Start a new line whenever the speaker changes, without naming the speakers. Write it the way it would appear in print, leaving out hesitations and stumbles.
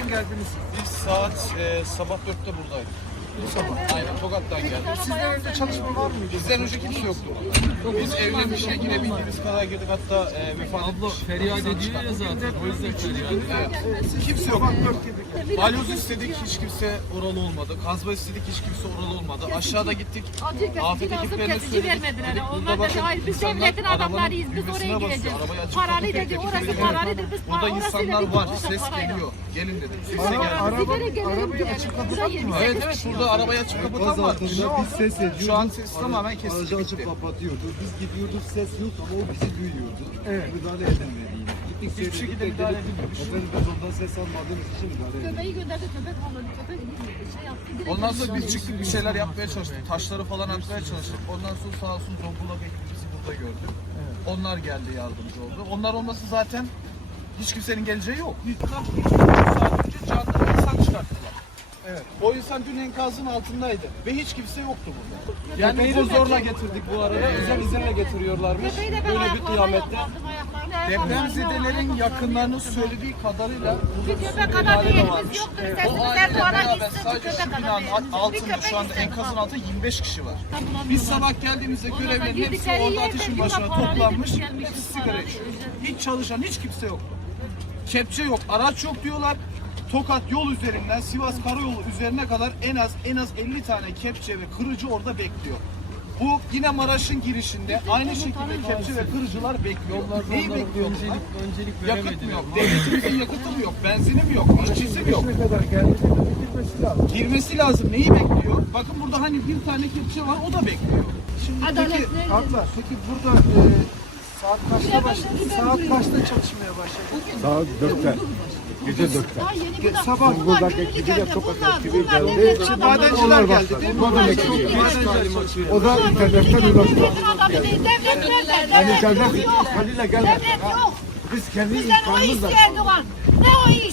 zaman geldiniz?
Biz sabah 4'te buradaydık.
Bu sabah.
Aynen Tokat'tan geldik.
Sizden önce çalışma var mıydı?
Bizden önce kimse yoktu. Biz evlenmişe girebildiğimiz kadar girdik, hatta vefat etmiş.
Feryat ediyor ya zaten. O yüzden feryat ediyor.
Evet. Kimse yok. Balyoz istedik, hiç kimse oralı olmadı. Kazma istedik, hiç kimse oralı olmadı. Aşağıda gittik. Afet ekiplerine söyledik. Dedik,
Onlar da hayır, biz devletin adamlarıyız, biz oraya gireceğiz. Paralı dedi, orası paralıdır, biz
burada insanlar var,
biz
ses
parayla.
geliyor. Gelin dedik. Sese geldi.
Arabayı açık kapatan mı?
Evet evet, burada arabayı açıp kapatan var.
Biz ses ediyorduk.
Şu an ses tamamen kesildi.
Aracı açıp kapatıyordu. Biz gidiyorduk, ses yok ama o bizi duyuyordu.
Evet.
Müdahale edilmediğini. Gittik
Hiçbir şekilde müdahale edilmemiş.
Efendim biz ondan ses almadığımız için müdahale edildik.
Köpeği gönderdi, köpek havladı, köpek şey yaptı. direkt
Ondan sonra biz
dışarı
çıktık, bir şeyler yapmaya çalıştık. Taşları falan atmaya çalıştık. Ondan sonra sağ olsun Zonguldak ekibi bizi burada gördü. Onlar geldi, yardımcı oldu. Onlar olması zaten hiç kimsenin geleceği yok. Yıkılan bir saat önce canlı bir insan çıkarttılar.
Evet.
O insan dün enkazın altındaydı ve hiç kimse yoktu burada. Yani bunu zorla getirdik bu arada. Özel izinle getiriyorlarmış.
Köpeği de ben
Böyle bir
ayaklarına
kıyamette.
yaptım, ayaklarına
Depremzedelerin yakınlarının söylediği kadarıyla
Bir köpek kadar bir yerimiz yoktur.
o
Sesimiz her
aileyle
duvara
beraber
gitsin,
sadece
köpek
şu
kadar bir
binanın
yerimiz. Bir
altında
köpek
şu anda
istedim
enkazın
ha.
altında 25 kişi var.
Bulamıyorlar.
Biz sabah geldiğimizde görevlerin hepsi
girdikleri
orada
yerde
ateşin
bir
başına
parayla
toplanmış.
gelmişiz,
Hepsi sigara
parayla
içiyor.
ücret.
Hiç çalışan hiç kimse yoktu. Kepçe yok, araç yok diyorlar. Tokat yol üzerinden Sivas Karayolu üzerine kadar en az 50 tane kepçe ve kırıcı orada bekliyor. Bu yine Maraş'ın girişinde aynı şekilde kepçe ve kırıcılar bekliyor. Neyi bekliyor?
Öncelik
Yakıt mı
veremediler.
yok? Devletimizin yakıtı mı yok? Benzini mi yok? İşçisi mi yok?
Ne kadar geldi? Gitmesi lazım.
Girmesi lazım. Neyi bekliyor? Bakın burada hani bir tane kepçe var, o da bekliyor.
Şimdi peki
Adaletli.
abla, peki burada saat kaçta başladı? Saat kaçta çalışmaya başladı?
Saat 4'te. Gece 4'te.
Daha yeni bir
Sabah
Zonguldak ekibiyle Tokat ekibi geldi.
madenciler geldi değil mi?
O da internetten ulaştı.
Devlet
Yani internet imkanıyla gelmedi.
Devlet yok.
Biz kendi
Bizden o
imkanımızla.
isteyen var. Ne o